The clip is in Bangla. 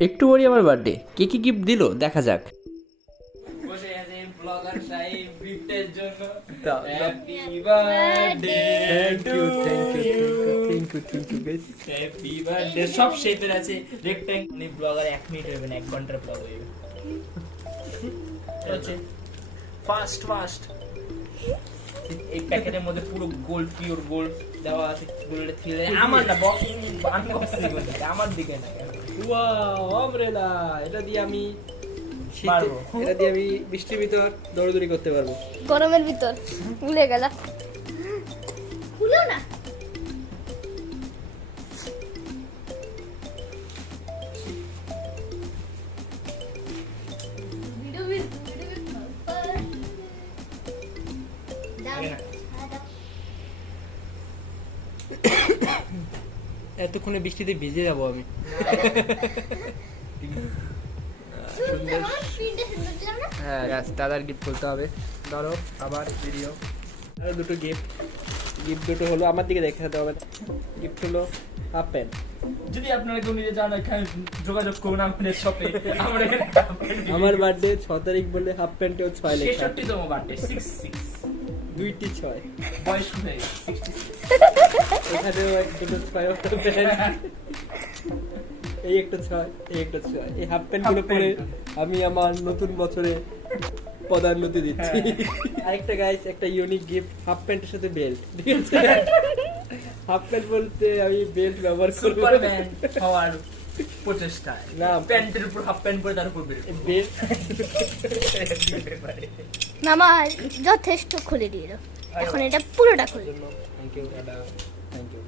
একটু পরই আমার বার্থডে, কে কি গিফট দিল দেখা যাক। বসে আছে ব্লগার সাহেব গিফটের জন্য। দাও, দাও। Happy birthday to thank you guys. Happy birthday. সব শেপের আছে, রেক্ট্যাঙ্গল। উনি ব্লগার 1 মিনিট হবে না, 1 ঘন্টার ব্লগ হয়ে যাবে। হচ্ছে ফাস্ট এই প্যাকেটের মধ্যে পুরো গোল্ড, পিওর গোল্ড দেওয়া আছে। গোল্ডের থ্রিল আমার না, বক্সিং আনবক্সিং আমার দিকে না। Wow, umbrella! এটা দিয়ে আমি পারবো। এটা দিয়ে আমি বৃষ্টির ভিতর দৌড়াদৌড়ি করতে পারবো। গরমের ভিতর ভুলে গেল, খুলো না। এতক্ষণে বৃষ্টিতে ভিজে যাবো আমি। হ্যাঁ গাছ, দাদার গিফট খুলতে হবে। ধরো আবার ভিডিও, আরো দুটো গিফট দুটো হলো, আমার দিকে দেখাতে হবে। গিফট হলো হাফ প্যান্ট। যদি আপনারা কেউ নিতে চান এখানে যোগাযোগ করুন আমাদের শপে। আমরা আমার বার্থডে 6 তারিখ বলে হাফ প্যান্টেও 6 লেখা, 66তম বার্থডে 66 দুইটি 6। বয়স হয়ে গেছে 66। এখানেও দুটো 6 প্যান্ট, এই একটা 6, এই একটা 6। এই হাফ প্যান্ট গুলো পরে আমি আমার নতুন বছরে পদান্নতি দিচ্ছি। আরেকটা গাইস, একটা ইউনিক গিফট, হাফ প্যান্টের সাথে বেল্ট। ঠিক আছে, হাফ প্যান্ট বলতে আমি বেল্ট ব্যবহার করব। সুপারম্যান হওয়ার প্রচেষ্টা না, প্যান্টের উপর হাফ প্যান্ট পরে তার উপর বেল্ট মামা যথেষ্ট খুলে দিল, এখন এটা পুরোটা খুলে। থ্যাংক ইউ দাদা, থ্যাংক ইউ।